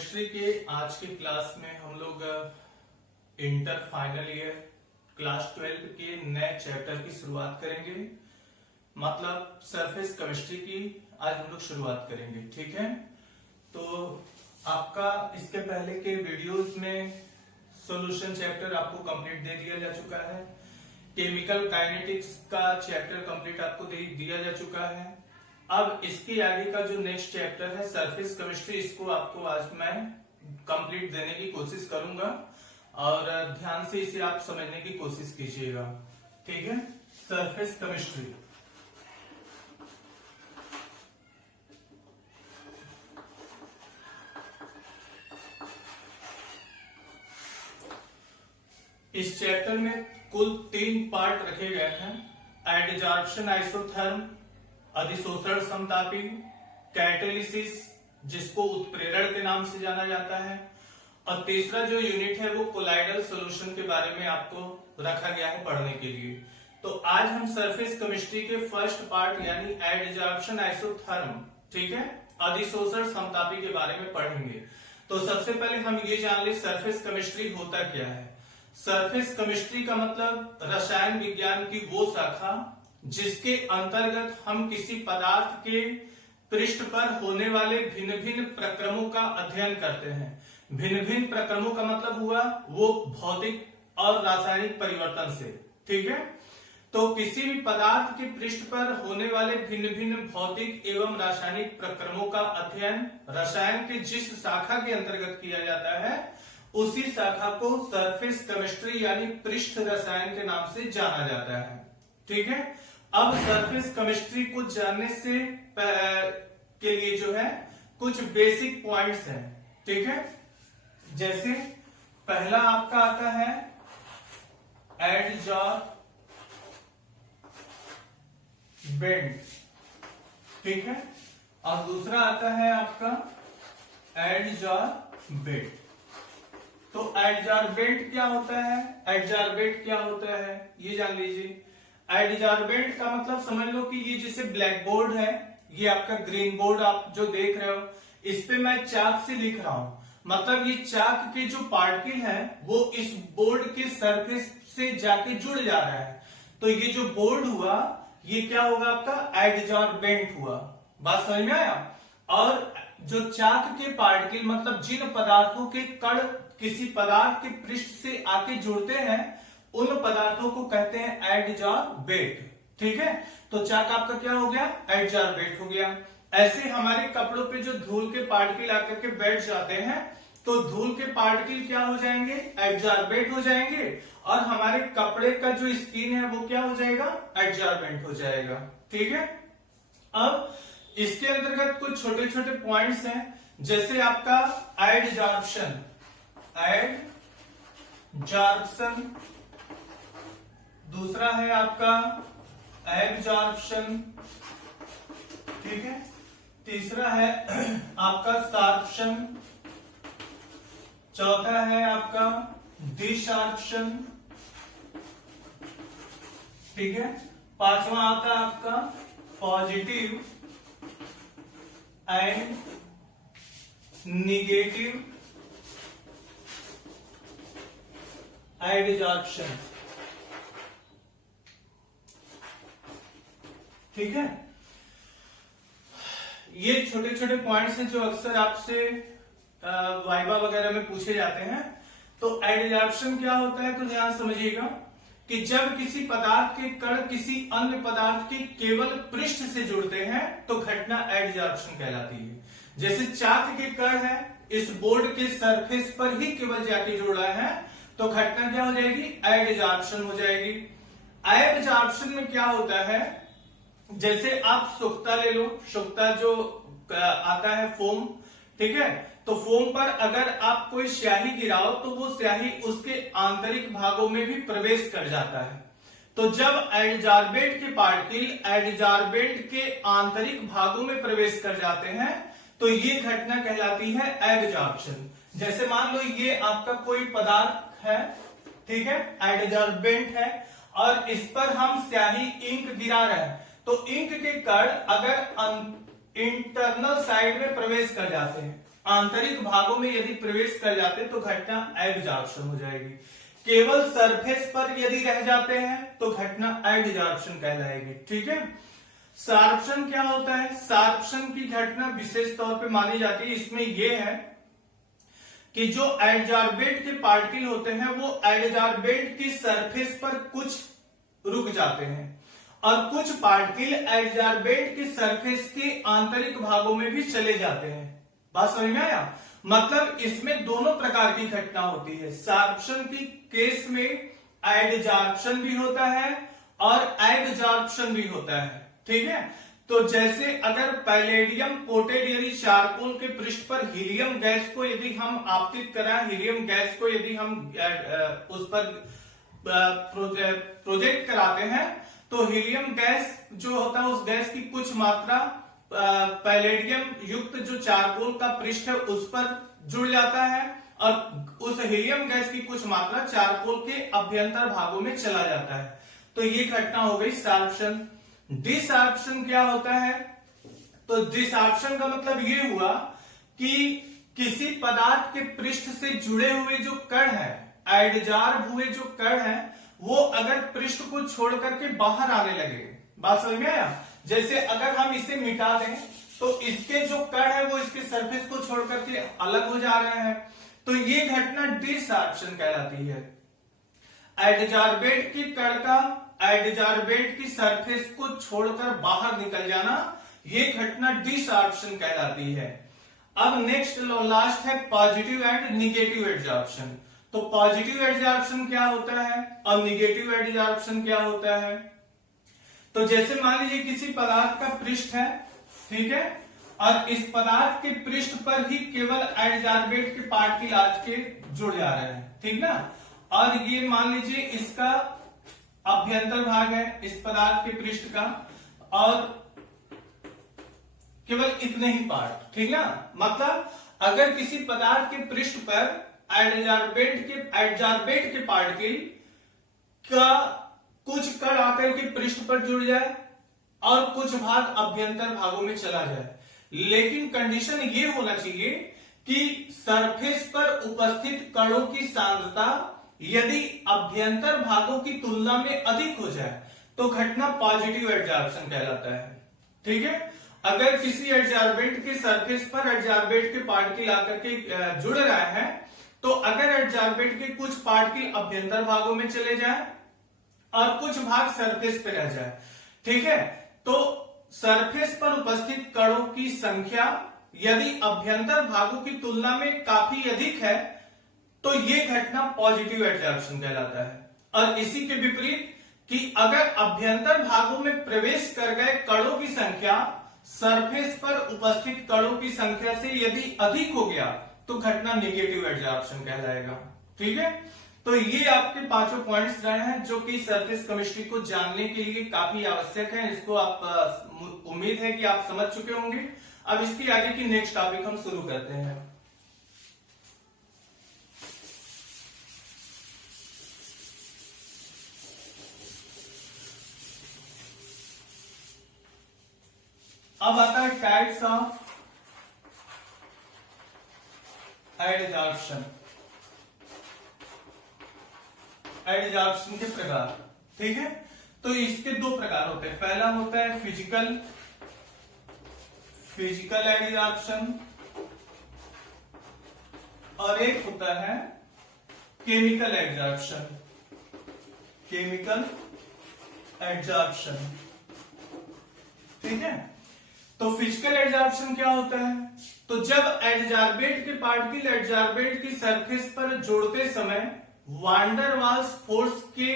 Chemistry के आज के क्लास में हम लोग इंटर फाइनल ईयर क्लास 12 के नए चैप्टर की शुरुआत करेंगे। मतलब सरफेस केमिस्ट्री की आज हम लोग शुरुआत करेंगे, ठीक है। तो आपका इसके पहले के वीडियोस में सॉल्यूशन चैप्टर आपको कंप्लीट दे दिया जा चुका है। केमिकल काइनेटिक्स का चैप्टर कंप्लीट आपको दे दिया जा चुका है। अब इसके आगे का जो नेक्स्ट चैप्टर है सरफेस केमिस्ट्री, इसको आपको आज मैं कंप्लीट देने की कोशिश करूंगा और ध्यान से इसे आप समझने की कोशिश कीजिएगा, ठीक है। सरफेस केमिस्ट्री इस चैप्टर में कुल 3 पार्ट रखे गए हैं। एडजॉर्प्शन, आइसोथर्म, अधिशोषण समतापी, कैटेलिसिस जिसको उत्प्रेरण के नाम से जाना जाता है, और तीसरा जो यूनिट है वो कोलाइडल सॉल्यूशन के बारे में आपको रखा गया है पढ़ने के लिए। तो आज हम सरफेस केमिस्ट्री के फर्स्ट पार्ट यानी एडजॉर्प्शन, आइसोथर्म, ठीक है, अधिशोषण समतापी के बारे में पढ़ेंगे। तो सबसे पहले हम ये जान ले सरफेस केमिस्ट्री होता क्या है। सरफेस केमिस्ट्री का मतलब रसायन विज्ञान की वो शाखा जिसके अंतर्गत हम किसी पदार्थ के पृष्ठ पर होने वाले भिन्न भिन्न प्रक्रमों का अध्ययन करते हैं। भिन्न भिन्न प्रक्रमों का मतलब हुआ वो भौतिक और रासायनिक परिवर्तन से, ठीक है। तो किसी भी पदार्थ के पृष्ठ पर होने वाले भिन्न भिन्न भौतिक एवं रासायनिक प्रक्रमों का अध्ययन रसायन के जिस शाखा के अंतर्गत किया जाता है उसी शाखा को सरफेस केमिस्ट्री यानी पृष्ठ रसायन के नाम से जाना जाता है, ठीक है। अब सरफेस केमिस्ट्री को जानने से के लिए जो है कुछ बेसिक पॉइंट्स हैं, ठीक है। जैसे पहला आपका आता है एडजॉर्बेंट, ठीक है, और दूसरा आता है आपका एडजॉर्बेट। तो एडजॉर्बेंट क्या होता है, एडजॉर्बेट क्या होता है ये जान लीजिए। एडजॉर्बेंट का मतलब समझ लो कि ये जैसे ब्लैक बोर्ड है, ये आपका ग्रीन बोर्ड आप जो देख रहे हो, इस पे मैं चाक से लिख रहा हूं। मतलब ये चाक के जो पार्टिकल है वो इस बोर्ड के सरफेस से जाके जुड़ जा रहा है। तो ये जो बोर्ड हुआ ये क्या होगा आपका एडजॉर्बेंट हुआ। बात समझ में आया। और जो चाक के पार्टिकल मतलब जिन पदार्थों के कण किसी पदार्थ के पृष्ठ से आके जुड़ते हैं उन पदार्थों को कहते हैं एडजॉर्बेट, ठीक है। तो चाक आपका क्या हो गया, एडजॉर्बेट हो गया। ऐसे हमारे कपड़ों पे जो धूल के पार्टिकल आकर के बैठ जाते हैं तो धूल के पार्टिकल क्या हो जाएंगे, एडजॉर्बेट हो जाएंगे, और हमारे कपड़े का जो स्किन है वो क्या हो जाएगा, एडजॉर्बेंट हो जाएगा, ठीक है। अब इसके अंतर्गत कुछ छोटे छोटे पॉइंट्स हैं, जैसे आपका एडजॉर्प्शन, एडजॉर्प्शन, दूसरा है आपका एब्जॉर्प्शन, ठीक है, तीसरा है आपका शार्प्शन, चौथा है आपका डिशार्प्शन, ठीक है, पांचवा आता है आपका पॉजिटिव एंड निगेटिव एडजॉर्प्शन, ठीक है। ये छोटे छोटे पॉइंट्स हैं जो अक्सर आपसे वाइवा वगैरह में पूछे जाते हैं। तो एडजॉर्प्शन क्या होता है तो ध्यान समझिएगा कि जब किसी पदार्थ के कण किसी अन्य पदार्थ के केवल पृष्ठ से जुड़ते हैं तो घटना एडजॉर्प्शन कहलाती है। जैसे चाक के कण है इस बोर्ड के सरफेस पर ही केवल जाके जुड़ रहा है तो घटना क्या हो जाएगी, एडजॉर्प्शन हो जाएगी। एब्जॉर्प्शन में क्या होता है, जैसे आप सोख्ता ले लो, सोख्ता जो आता है फोम, ठीक है, तो फोम पर अगर आप कोई स्याही गिराओ तो वो स्याही उसके आंतरिक भागों में भी प्रवेश कर जाता है। तो जब एडजॉर्बेट के पार्टिकल एडजॉर्बेंट के आंतरिक भागों में प्रवेश कर जाते हैं तो ये घटना कहलाती है एब्जॉर्प्शन। जैसे मान लो ये आपका कोई पदार्थ है, ठीक है, एडजॉर्बेंट है, और इस पर हम स्याही इंक गिरा रहे हैं तो इंक के कण अगर इंटरनल साइड में प्रवेश कर जाते हैं आंतरिक भागों में यदि प्रवेश कर जाते तो घटना एब्जॉर्प्शन हो जाएगी। केवल सरफेस पर यदि रह जाते हैं तो घटना एडजॉर्प्शन कहलाएगी। ठीक है। सार्प्शन क्या होता है? सार्प्शन की घटना विशेष तौर पे मानी जाती है। इसमें यह है कि जो एडजॉर्बेट के पार्टिकल होते हैं वो एडजॉर्बेट की सरफेस पर कुछ रुक जाते हैं और कुछ पार्टिकल एडजॉर्बेट की सरफेस के आंतरिक भागों में भी चले जाते हैं। बात समझ में आया? मतलब इसमें दोनों प्रकार की घटना होती है। सार्प्शन की केस में एडजॉर्प्शन भी होता है और एब्जॉर्प्शन भी होता है। ठीक है। तो जैसे अगर पैलेडियम कोटेड यानी चारकोल के पृष्ठ पर हीलियम गैस को यदि हम आपतित कराएं, हीलियम गैस को यदि हम उस पर प्रोजेक्ट कराते हैं तो हीलियम गैस जो होता है उस गैस की कुछ मात्रा पैलेडियम युक्त जो चारकोल का पृष्ठ है उस पर जुड़ जाता है और उस हीलियम गैस की कुछ मात्रा चारकोल के अभ्यंतर भागों में चला जाता है। तो ये घटना हो गई सार्प्शन। डिसॉर्प्शन क्या होता है? तो डिसॉर्प्शन का मतलब ये हुआ कि किसी पदार्थ के पृष्ठ से जुड़े हुए जो कण है, एडजॉर्ब हुए जो कण है, वो अगर पृष्ठ को छोड़ करके बाहर आने लगे। बात समझ में आया? जैसे अगर हम इसे मिटा दें तो इसके जो कण है वो इसके सरफेस को छोड़ करके अलग हो जा रहे हैं, तो ये घटना डिसॉर्प्शन कहलाती है। एडजॉर्बेट की कण का एडजॉर्बेट की सरफेस को छोड़कर बाहर निकल जाना, ये घटना डिसॉर्प्शन कहलाती है। अब नेक्स्ट लास्ट है पॉजिटिव एंड निगेटिव एडजॉर्प्शन। तो पॉजिटिव एडजॉर्प्शन क्या होता है और निगेटिव एडजॉर्प्शन क्या होता है? तो जैसे मान लीजिए किसी पदार्थ का पृष्ठ है, ठीक है, और इस पदार्थ के पृष्ठ पर ही केवल एडजॉर्बेट के पार्टिकल आज के जुड़ जा रहे हैं, ठीक ना, और ये मान लीजिए इसका अभ्यंतर भाग है इस पदार्थ के पृष्ठ का और केवल इतने ही पार्ट, ठीक ना। मतलब अगर किसी पदार्थ के पृष्ठ पर एडजॉर्बेट के पार्टिकल का कुछ कण आकर के पृष्ठ पर जुड़ जाए और कुछ भाग अभ्यंतर भागों में चला जाए, लेकिन कंडीशन ये होना चाहिए कि सरफेस पर उपस्थित कणों की सांद्रता यदि अभ्यंतर भागों की तुलना में अधिक हो जाए तो घटना पॉजिटिव एडजॉर्प्शन कहलाता है। ठीक है। अगर किसी एडजॉर्बेंट के सरफेस पर एडजॉर्बेट के पार्टिकल आकर के जुड़ रहे हैं तो अगर एडजॉर्बेंट के कुछ पार्टिकल अभ्यंतर भागों में चले जाए और कुछ भाग सरफेस पे रह जाए, ठीक है, तो सरफेस पर उपस्थित कणों की संख्या यदि अभ्यंतर भागों की तुलना में काफी अधिक है तो ये घटना पॉजिटिव एडजॉर्प्शन कहलाता है। और इसी के विपरीत कि अगर अभ्यंतर भागों में प्रवेश कर गए कणों की संख्या सरफेस पर उपस्थित कणों की संख्या से यदि अधिक हो गया तो घटना नेगेटिव एडजॉर्प्शन कहलाएगा। ठीक है। तो ये आपके पांचों पॉइंट्स रहे हैं जो कि सरफेस केमिस्ट्री को जानने के लिए काफी आवश्यक है। इसको आप उम्मीद है कि आप समझ चुके होंगे। अब इसकी आगे की नेक्स्ट टॉपिक हम शुरू करते हैं। अब आता है टाइप्स ऑफ एडजॉर्प्शन। एडजॉर्प्शन के प्रकार, ठीक है। तो इसके दो प्रकार होते हैं। पहला होता है फिजिकल एडजॉर्प्शन और एक होता है केमिकल एडजॉर्प्शन। ठीक है। तो फिजिकल एडजॉर्प्शन क्या होता है? तो जब एडजॉर्बेट के पार्टिकल एडजॉर्बेट की सरफेस पर जोड़ते समय वांडर वाल्स फोर्स के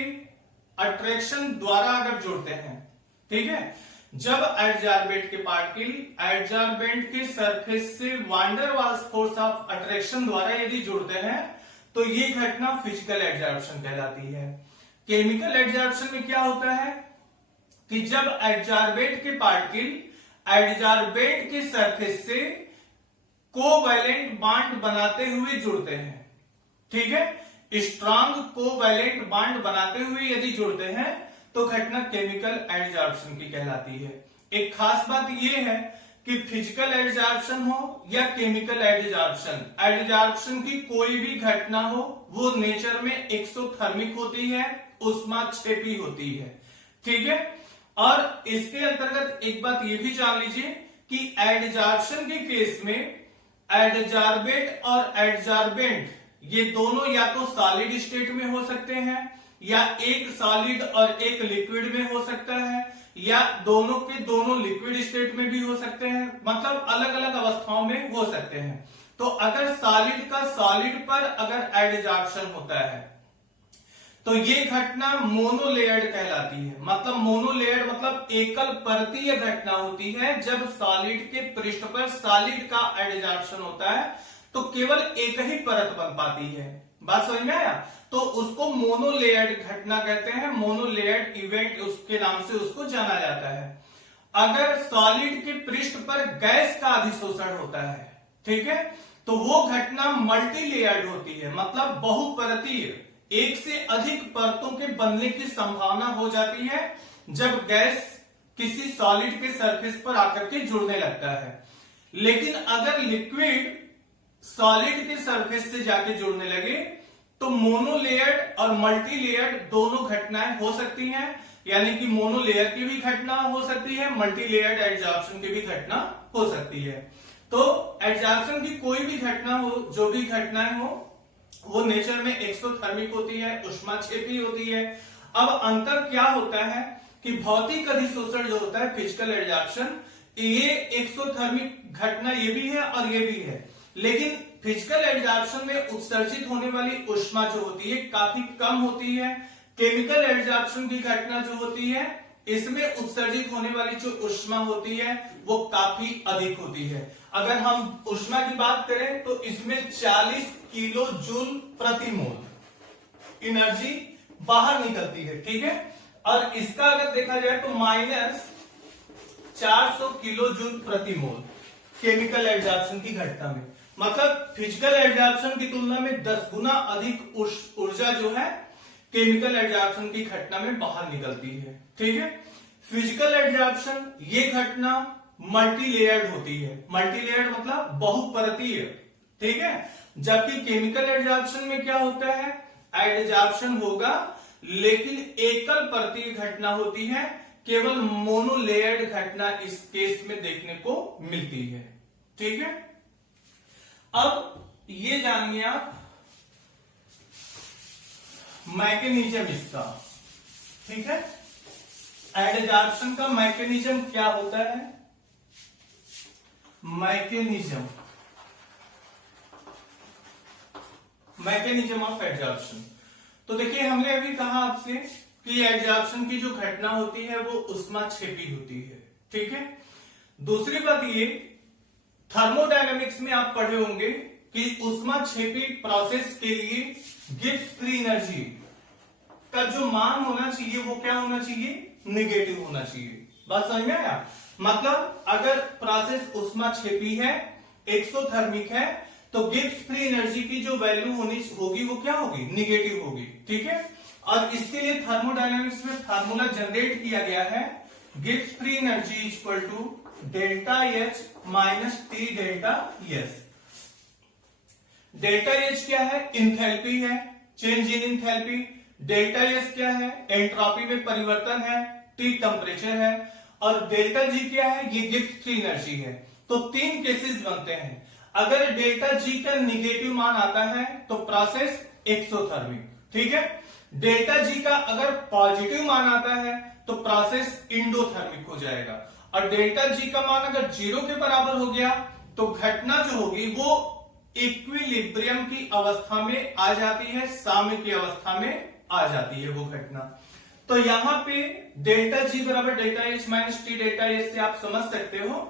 अट्रैक्शन द्वारा अगर जोड़ते हैं, ठीक है, जब एडजॉर्बेट के पार्टिकल एडजॉर्बेंट के सरफेस से van der Waals force of attraction द्वारा यदि जुड़ते हैं तो ये घटना फिजिकल एडजॉर्प्शन कहलाती है। केमिकल एडजॉर्प्शन में क्या होता है कि जब एडजॉर्बेट के पार्टिकल एडजॉर्बेट के सरफेस से कोवैलेंट बॉन्ड बनाते हुए जुड़ते हैं, ठीक है, स्ट्रॉन्ग कोवैलेंट बॉन्ड बनाते हुए यदि जुड़ते हैं तो घटना केमिकल एडजॉर्प्शन की कहलाती है। एक खास बात यह है कि फिजिकल एडजॉर्प्शन हो या केमिकल एडजॉर्प्शन की कोई भी घटना हो वो नेचर में एक्सोथर्मिक होती है, ऊष्माक्षेपी होती है। ठीक है, और इसके अंतर्गत एक बात ये भी जान लीजिए कि एडजॉर्प्शन के केस में एडजॉर्बेट और एडजॉर्बेंट ये दोनों या तो सॉलिड स्टेट में हो सकते हैं, या एक सॉलिड और एक लिक्विड में हो सकता है, या दोनों के दोनों लिक्विड स्टेट में भी हो सकते हैं, मतलब अलग अलग अवस्थाओं में हो सकते हैं। तो अगर सॉलिड का सॉलिड पर अगर एडजॉर्प्शन होता है तो ये घटना मोनोलेयर्ड कहलाती है। मतलब मोनोलेयर्ड मतलब एकल परतीय घटना होती है। जब सॉलिड के पृष्ठ पर सॉलिड का एडजॉर्प्शन होता है तो केवल एक ही परत बन पाती है। बात समझ में आया? तो उसको मोनोलेयर्ड घटना कहते हैं, मोनोलेयर्ड इवेंट उसके नाम से उसको जाना जाता है। अगर सॉलिड के पृष्ठ पर गैस का अधिशोषण होता है, ठीक है, तो वो घटना मल्टीलेयर्ड होती है, मतलब बहुपरतीय, एक से अधिक परतों के बनने की संभावना हो जाती है जब गैस किसी सॉलिड के सरफेस पर आकर के जुड़ने लगता है। लेकिन अगर लिक्विड सॉलिड के सरफेस से जाके जुड़ने लगे तो मोनोलेयर्ड और मल्टीलेयर्ड दोनों घटनाएं हो सकती हैं, यानी कि मोनोलेयर की भी घटना हो सकती है, मल्टीलेयर्ड एडजॉर्प्शन की भी घटना हो सकती है। तो एडजॉर्प्शन की कोई भी घटना हो, जो भी घटनाएं हो, वो नेचर में एक्सोथर्मिक होती है, ऊष्माक्षेपी होती है। अब अंतर क्या होता है कि भौतिक अधिशोषण जो होता है, फिजिकल एडजॉर्प्शन, ये एक्सोथर्मिक घटना ये भी है और ये भी है। लेकिन फिजिकल एडजॉर्प्शन में उत्सर्जित होने वाली ऊष्मा जो होती है काफी कम होती है। केमिकल एडजॉर्प्शन की घटना जो होती है इसमें उत्सर्जित होने वाली जो ऊष्मा होती है वो काफी अधिक होती है। अगर हम ऊष्मा की बात करें तो इसमें 40 किलो जूल प्रति मोल एनर्जी बाहर निकलती है। ठीक है, और इसका अगर देखा जाए तो माइनस 400 किलो जूल प्रति मोल केमिकल एडजॉर्प्शन की घटना में। मतलब फिजिकल एडजॉर्प्शन की तुलना में 10 गुना अधिक ऊर्जा जो है केमिकल एडजॉर्प्शन की घटना में बाहर निकलती है। ठीक है, फिजिकल एडजॉर्प्शन ये घटना मल्टीलेयर्ड होती है। मल्टीलेयर्ड मतलब बहुपरतीय। ठीक है, जबकि केमिकल एडजॉर्प्शन में क्या होता है, एडजॉर्प्शन होगा लेकिन एकल परतीय घटना होती है, केवल मोनोलेयर्ड घटना इस केस में देखने को मिलती है। ठीक है, अब ये जानिए आप मैकेनिज्म इसका। ठीक है, एडजॉर्प्शन का मैकेनिज्म क्या होता है, मैकेनिज्म ऑफ एडजॉर्प्शन। तो देखिए हमने अभी कहा आपसे कि एडजॉर्प्शन की जो घटना होती है वो ऊष्माक्षेपी होती है। ठीक है, दूसरी बात ये, थर्मोडायनामिक्स में आप पढ़े होंगे कि ऊष्माक्षेपी प्रोसेस के लिए गिब्स फ्री एनर्जी का जो मान होना चाहिए वो क्या होना चाहिए, निगेटिव होना चाहिए। बात समझ में आया? मतलब अगर प्रोसेस ऊष्माक्षेपी है, एक्सोथर्मिक है, तो गिब्स फ्री एनर्जी की जो वैल्यू होगी वो क्या होगी, निगेटिव होगी। ठीक है, और इसके लिए थर्मोडायनामिक्स में फार्मूला जनरेट किया गया है, Gibbs free energy equal to delta H minus T delta S. Delta H क्या है, इंथैल्पी है, change in enthalpy. Delta S क्या है, एंट्रोपी में परिवर्तन है, टी टेम्परेचर है, और डेल्टा जी क्या है, ये गिब्स फ्री एनर्जी है। तो तीन केसेस बनते हैं। अगर डेल्टा जी का निगेटिव मान आता है तो प्रोसेस एक्सोथर्मिक। ठीक है, डेल्टा जी का अगर पॉजिटिव मान आता है तो प्रोसेस इंडोथर्मिक हो जाएगा, और डेल्टा जी का मान अगर 0 के बराबर हो गया तो घटना जो होगी वो इक्विलिब्रियम की अवस्था में आ जाती है, साम्य की अवस्था में आ जाती है वो घटना। तो यहां पे डेल्टा जी बराबर delta H minus T delta S से आप समझ सकते हो।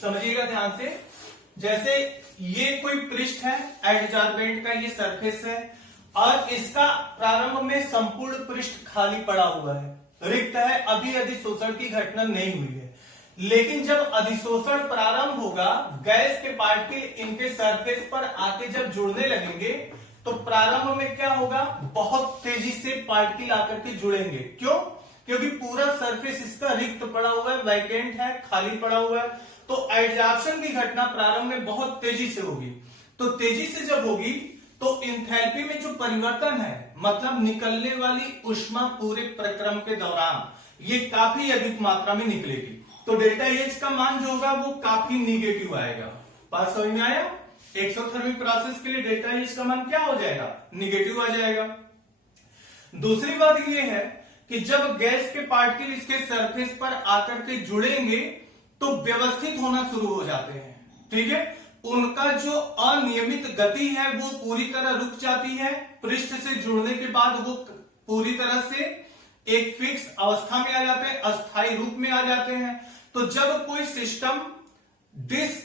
समझिएगा ध्यान से, जैसे ये कोई पृष्ठ है, एडजॉर्बेंट का ये सरफेस है, और इसका प्रारंभ में संपूर्ण पृष्ठ खाली पड़ा हुआ है, रिक्त है, अभी अधिशोषण की घटना नहीं हुई है। लेकिन जब अधिशोषण प्रारंभ होगा, गैस के पार्टिकल इनके सरफेस पर आके जब जुड़ने लगेंगे तो प्रारंभ में क्या होगा, बहुत तेजी से पार्टिकल आकर के जुड़ेंगे। क्यों? क्योंकि पूरा सरफेस इसका रिक्त पड़ा हुआ है, वैकेंट है, खाली पड़ा हुआ है। तो एडजॉर्प्शन की घटना प्रारंभ में बहुत तेजी से होगी। तो तेजी से जब होगी तो इंथैल्पी में जो परिवर्तन है, मतलब निकलने वाली ऊष्मा पूरे प्रक्रम के दौरान ये काफी अधिक मात्रा में निकलेगी। तो डेल्टा एच का मान जो होगा वो काफी निगेटिव आएगा। बात समझ में आया? एक्सोथर्मिक प्रोसेस के लिए डेल्टा एच का मान क्या हो जाएगा? निगेटिव आ जाएगा। दूसरी बात ये है कि जब गैस के पार्टिकल इसके सरफेस पर आकर के जुड़ेंगे तो व्यवस्थित होना शुरू हो जाते हैं। ठीक है, उनका जो अनियमित गति है वो पूरी तरह रुक जाती है। पृष्ठ से जुड़ने के बाद वो पूरी तरह से एक फिक्स अवस्था में आ जाते हैं, अस्थायी रूप में आ जाते हैं। तो जब कोई सिस्टम डिस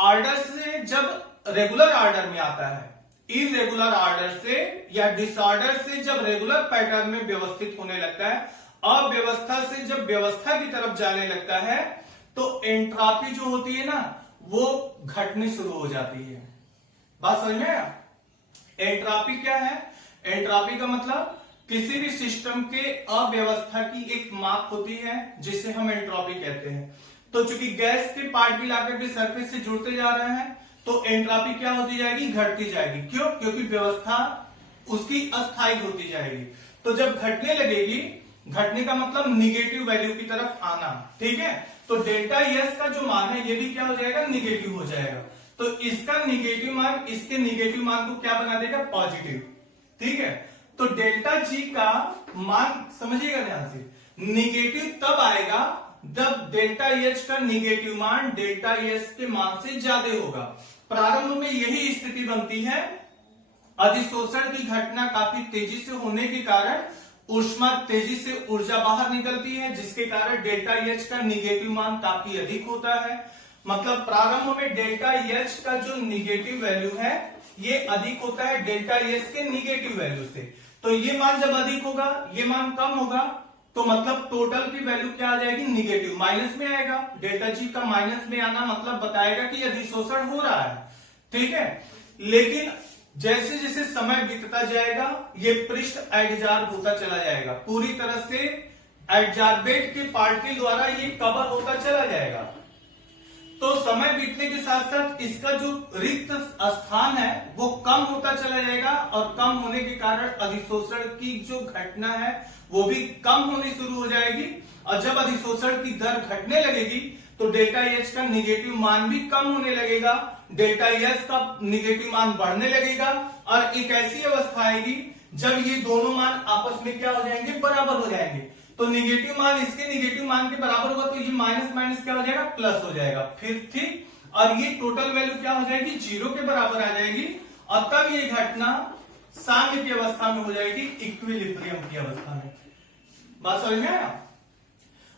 ऑर्डर से जब रेगुलर ऑर्डर में आता है, इरेगुलर ऑर्डर से या डिसऑर्डर से जब रेगुलर पैटर्न में व्यवस्थित होने लगता है, अव्यवस्था से जब व्यवस्था की तरफ जाने लगता है, तो एंट्रोपी जो होती है ना वो घटनी शुरू हो जाती है। बात समझ में आया? एंट्रोपी क्या है? एंट्रोपी का मतलब किसी भी सिस्टम के अव्यवस्था की एक माप होती है जिसे हम एंट्रोपी कहते हैं। तो चूंकि गैस के पार्टिकल आकर के सरफेस से जुड़ते जा रहे हैं तो एंट्रोपी क्या होती जाएगी? घटती जाएगी। क्यों? क्योंकि व्यवस्था उसकी अस्थायी होती जाएगी। तो जब घटने लगेगी, घटने का मतलब निगेटिव वैल्यू की तरफ आना। ठीक है, तो डेल्टा एस का जो मान है ये भी क्या हो जाएगा? निगेटिव हो जाएगा। तो इसका निगेटिव मान इसके निगेटिव मान को क्या बना देगा? पॉजिटिव। ठीक है, तो डेल्टा जी का मान समझिएगा ध्यान से, निगेटिव तब आएगा जब डेल्टा एच का निगेटिव मान डेल्टा एस के मान से ज्यादा होगा। प्रारंभ में यही स्थिति बनती है। अधिशोषण की घटना काफी तेजी से होने के कारण ऊष्मा तेजी से ऊर्जा बाहर निकलती है, जिसके कारण डेल्टा एच का निगेटिव मान काफी अधिक होता है। मतलब प्रारंभ में डेल्टा एच का जो निगेटिव वैल्यू है ये अधिक होता है डेल्टा एस के निगेटिव वैल्यू से। तो ये मान जब अधिक होगा, ये मान कम होगा, तो मतलब टोटल की वैल्यू क्या आ जाएगी? निगेटिव, माइनस में आएगा। डेल्टा जी का माइनस में आना मतलब बताएगा कि अधिशोषण हो रहा है। ठीक है, लेकिन जैसे जैसे समय बीतता जाएगा ये पृष्ठ एडजॉर्ब होता चला जाएगा, पूरी तरह से एडजॉर्बेट के पार्टिकल द्वारा ये कवर होता चला जाएगा। तो समय बीतने के साथ साथ इसका जो रिक्त स्थान है वो कम होता चला जाएगा और कम होने के कारण अधिशोषण की जो घटना है वो भी कम होनी शुरू हो जाएगी। और जब अधिशोषण की दर घटने लगेगी तो डेल्टा एच का निगेटिव मान भी कम होने लगेगा, डेल्टा एस का निगेटिव मान बढ़ने लगेगा और एक ऐसी अवस्था आएगी जब ये दोनों मान आपस में क्या हो जाएंगे? बराबर हो जाएंगे। तो निगेटिव मान इसके निगेटिव मान के बराबर होगा तो ये माइनस माइनस क्या हो जाएगा? प्लस हो जाएगा। फिर ठीक, और ये टोटल वैल्यू क्या हो जाएगी? जीरो के बराबर आ जाएगी और तब ये घटना साम्य की अवस्था में हो जाएगी, इक्विलिब्रियम की अवस्था में। बात समझ में आया?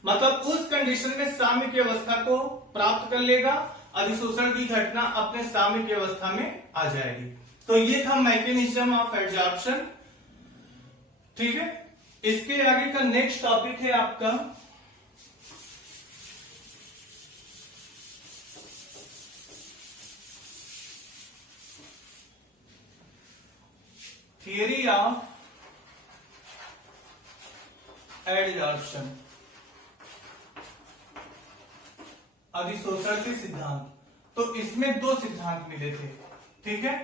मतलब उस कंडीशन में साम्य की अवस्था को प्राप्त कर लेगा, अधिशोषण की घटना अपने साम्य की अवस्था में आ जाएगी। तो ये था मैकेनिज्म ऑफ एडजॉर्प्शन। ठीक है, इसके आगे का नेक्स्ट टॉपिक है आपका थियरी ऑफ एडजॉर्प्शन, अधिशोषण के सिद्धांत। तो इसमें दो सिद्धांत मिले थे। ठीक है,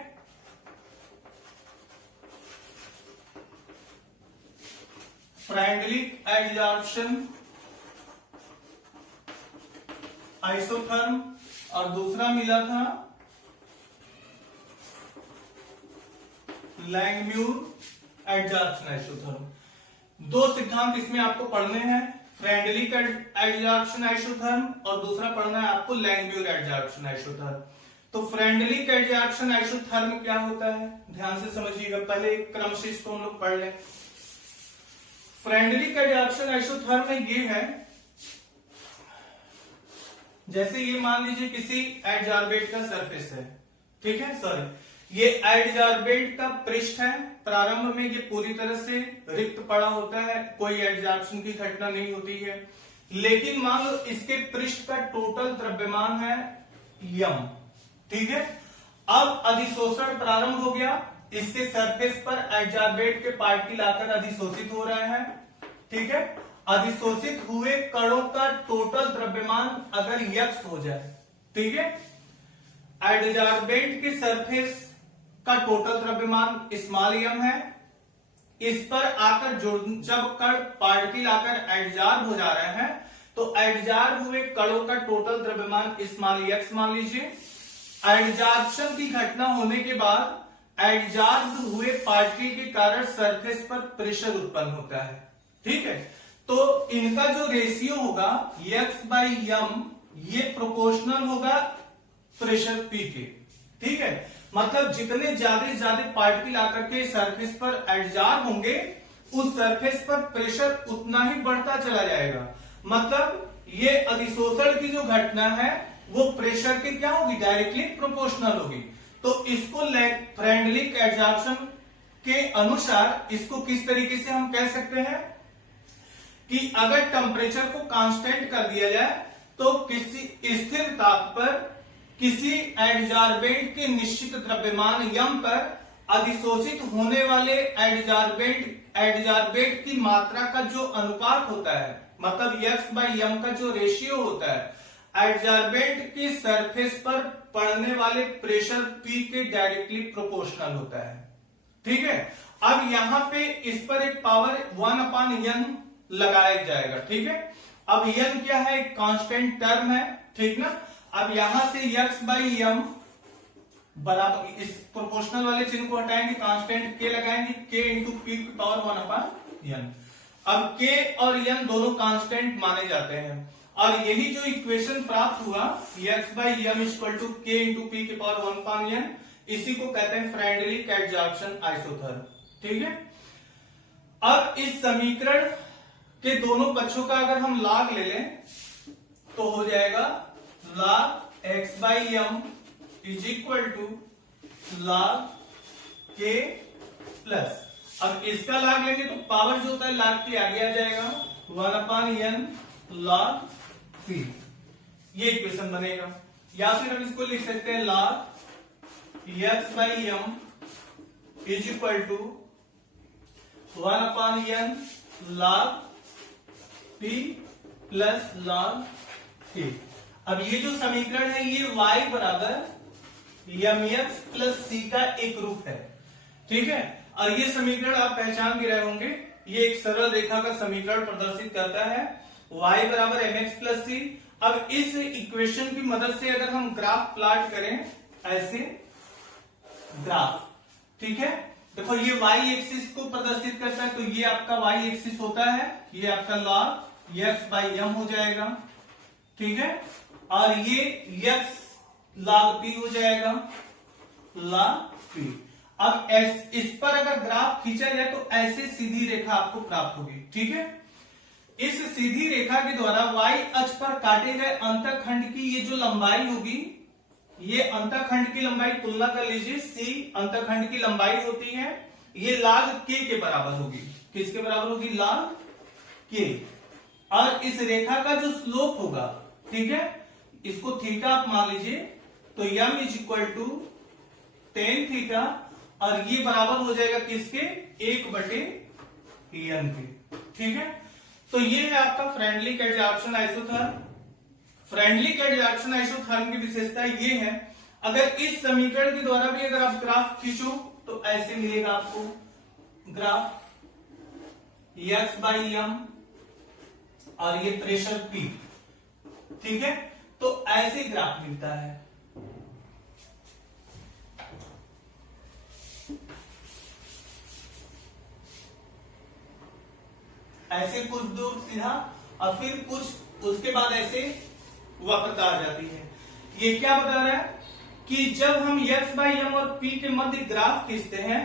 फ्रेंडलिक एडजॉर्प्शन आइसोथर्म और दूसरा मिला था लैंगम्यूर एडजॉर्प्शन आइसोथर्म। दो सिद्धांत इसमें आपको पढ़ने हैं, फ्रेंडलिक एडजॉर्प्शन आइसोथर्म और दूसरा पढ़ना है आपको लैंगम्यूर एडजॉर्प्शन आइसोथर्म। तो फ्रेंडलिक एडजॉर्प्शन आइसोथर्म क्या होता है? ध्यान से समझिएगा, पहले एक क्रम से इसको हम लोग पढ़ लें। फ्रेंडलिक एडजॉर्प्शन आइसोथर्म में ये है, जैसे ये मान लीजिए किसी एडजॉर्बेट का सरफेस है। ठीक है, सॉरी, ये एडजॉर्बेट का पृष्ठ है। प्रारंभ में ये पूरी तरह से रिक्त पड़ा होता है, कोई एडजॉर्प्शन की घटना नहीं होती है। लेकिन मान लो इसके पृष्ठ का टोटल द्रव्यमान है यम। ठीक है, अब अधिशोषण प्रारंभ हो गया, इसके सरफेस पर एडजॉर्बेट के पार्टिकल आकर अधिशोषित हो रहे हैं। ठीक है, अधिशोषित हुए कणों का टोटल द्रव्यमान अगर यक्स हो जाए, ठीक है, एडजॉर्बेंट की सरफेस का टोटल द्रव्यमान स्मॉल एम है, इस पर आकर जब कण पार्टिकल आकर एडजॉर्ब हो जा रहे हैं तो एडजॉर्ब हुए कणों का टोटल द्रव्यमान स्मॉल एक्स मान लीजिए। एडजॉर्प्शन की घटना होने के बाद एडजॉर्ब हुए पार्टिकल के कारण सरफेस पर प्रेशर उत्पन्न होता है, ठीक है। तो इनका जो रेशियो होगा x/m ये प्रोपोर्शनल होगा प्रेशर P के, ठीक है। मतलब जितने ज्यादा से ज्यादा पार्टिकल आकर के सरफेस पर एडजॉर्ब होंगे उस सरफेस पर प्रेशर उतना ही बढ़ता चला जाएगा। मतलब ये अधिशोषण की जो घटना है वो प्रेशर के क्या होगी, डायरेक्टली प्रोपोर्शनल होगी। तो इसको फ्रेंडली एडजॉर्प्शन के अनुसार इसको किस तरीके से हम कह सकते हैं कि अगर टेम्परेचर को कांस्टेंट कर दिया जाए तो किसी स्थिर ताप पर किसी एडजॉर्बेंट के निश्चित द्रव्यमान यम पर अधिशोषित होने वाले एडजॉर्बेंट की मात्रा का जो अनुपात होता है, मतलब x/m का जो रेशियो होता है एडजॉर्बेंट की सरफेस पर पड़ने वाले प्रेशर P के डायरेक्टली प्रोपोर्शनल होता है, ठीक है। अब यहां पे इस पर एक पावर 1/n लगाया जाएगा, ठीक है। अब n क्या है, एक कांस्टेंट टर्म है, ठीक ना। अब यहां से x/m बराबर इस प्रोपोर्शनल वाले चिन्ह को हटाएंगे, कांस्टेंट k लगाएंगे, k इंटू पी की पावर 1/n। अब k और n दोनों कांस्टेंट माने जाते हैं और यही जो इक्वेशन प्राप्त हुआ x/m equal to k into P की पावर 1/n, इसी को कहते हैं फ्रेंडली एडजॉर्प्शन आइसोथर्म, ठीक है। अब इस समीकरण के दोनों पक्षों का अगर हम लॉग ले लें तो हो जाएगा log x/m is equal to log k plus, अब इसका लॉग लेंगे तो पावर जो होता है log के आगे आ जाएगा 1/n log p, ये इक्वेशन बनेगा। या फिर हम इसको लिख सकते हैं log x/m is equal to 1/n log p plus log k। अब ये जो समीकरण है ये y बराबर mx प्लस c का एक रूप है, ठीक है। और ये समीकरण आप पहचान भी रहे होंगे, ये एक सरल रेखा का समीकरण प्रदर्शित करता है y बराबर mx प्लस c। अब इस इक्वेशन की मदद से अगर हम ग्राफ प्लॉट करें, ऐसे ग्राफ, ठीक है, देखो ये y एक्सिस को प्रदर्शित करता है, तो ये आपका y एक्सिस होता है, ये आपका log x/m हो जाएगा, ठीक है। और ये x log p हो जाएगा, log p। अब इस पर अगर ग्राफ खींचा जाए तो ऐसे सीधी रेखा आपको प्राप्त होगी, ठीक है। इस सीधी रेखा के द्वारा y अक्ष पर काटे गए अंतःखंड की ये जो लंबाई होगी, ये अंतःखंड की लंबाई तुलना कर लीजिए, c अंतःखंड की लंबाई होती है, ये log k के बराबर होगी। किसके बराबर होगी, log k। और इस रेखा का जो स्लोप होगा, ठीक है, इसको थीटा आप मान लीजिए, तो m is equal to tan theta और ये बराबर हो जाएगा किसके, 1/n के, ठीक है। तो ये है आपका friendly adsorption isotherm. Friendly adsorption isotherm की विशेषता ये है, अगर इस समीकरण के द्वारा भी अगर आप ग्राफ खींचो तो ऐसे मिलेगा आपको ग्राफ x/m और ये प्रेशर P, ठीक है। तो ऐसे ग्राफ मिलता है। ऐसे कुछ दूर सीधा और फिर कुछ उसके बाद ऐसे वक्रता आ जाती है। ये क्या बता रहा है कि जब हम x/m और p के मध्य ग्राफ खींचते हैं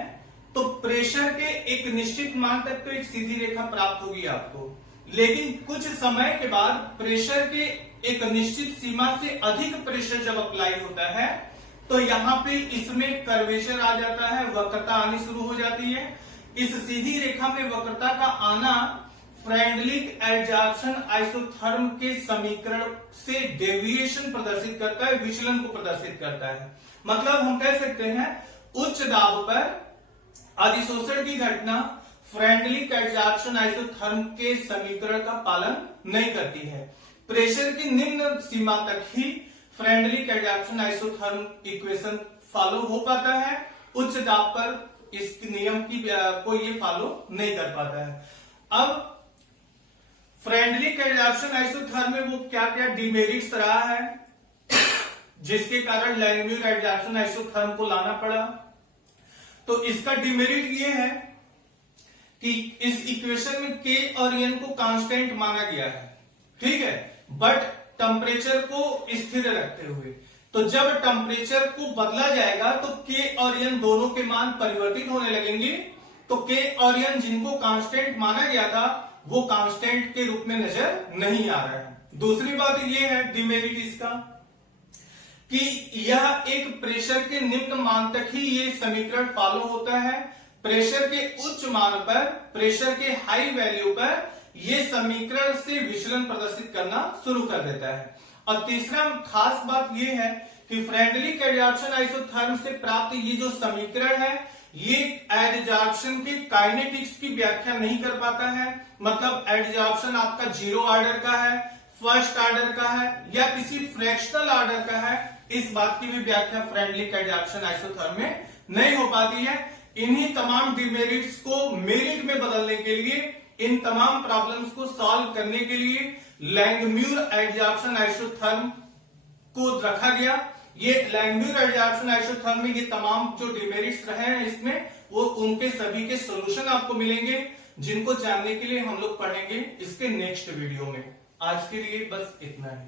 तो प्रेशर के एक निश्चित मान तक तो एक सीधी रेखा प्राप्त होगी आपको, लेकिन कुछ समय के बाद प्रेशर के एक निश्चित सीमा से अधिक प्रेशर जब अप्लाई होता है तो यहाँ पे इसमें कर्वेचर आ जाता है, वक्रता आनी शुरू हो जाती है। इस सीधी रेखा में वक्रता का आना फ्रेंडली एडजॉर्प्शन आइसोथर्म के समीकरण से डेविएशन प्रदर्शित करता है, विचलन को प्रदर्शित करता है। मतलब हम कह सकते हैं उच्च दाब पर अधिशोषण की घटना फ्रेंडली एडजॉर्प्शन आइसोथर्म के समीकरण का पालन नहीं करती है। प्रेशर की निम्न सीमा तक ही Freundlich adsorption isotherm equation follow हो पाता है, उच्च दाब पर इस नियम की को ये फॉलो नहीं कर पाता है। अब फ्रेंडली एडजॉर्प्शन आइसोथर्म में वो क्या क्या डिमेरिट्स रहा है जिसके कारण लैंगम्यूर एडजॉर्प्शन आइसोथर्म को लाना पड़ा। तो इसका डिमेरिट ये है कि इस इक्वेशन में के और एन को कांस्टेंट माना गया है, ठीक है, बट टेम्परेचर को स्थिर रखते हुए। तो जब टेम्परेचर को बदला जाएगा तो के और एन दोनों के मान परिवर्तित होने लगेंगे। तो के और एन जिनको कांस्टेंट माना गया था वो कांस्टेंट के रूप में नजर नहीं आ रहा है। दूसरी बात ये है डिमेरिट इसका कि यह एक प्रेशर के निम्न मान तक ही ये समीकरण फॉलो होता है। प्रेशर के उच्च मान पर, प्रेशर के हाई वैल्यू पर ये समीकरण से विचलन प्रदर्शित करना शुरू कर देता है। और तीसरा खास बात ये है कि फ्रेंडली एडजॉर्प्शन आइसोथर्म से प्राप्त ये जो समीकरण है ये एडजॉर्प्शन के काइनेटिक्स की व्याख्या नहीं कर पाता है। मतलब एडजॉर्प्शन आपका जीरो ऑर्डर का है, फर्स्ट ऑर्डर का है या किसी फ्रैक्शनल ऑर्डर का है, इस बात की भी व्याख्या फ्रेंडली एडजॉर्प्शन आइसोथर्म में नहीं हो पाती है। इन्हीं तमाम डिमेरिट्स को मेरिट में बदलने के लिए, इन तमाम प्रॉब्लम्स को सॉल्व करने के लिए लैंगम्यूर एडजॉर्प्शन आइसोथर्म को रखा गया। ये लैंगम्यूर एडजॉर्प्शन आइसोथर्म में ये तमाम जो डिमेरिट्स रहे हैं इसमें वो उनके सभी के सॉल्यूशन आपको मिलेंगे, जिनको जानने के लिए हम लोग पढ़ेंगे इसके नेक्स्ट वीडियो में। आज के लिए बस इतना ही।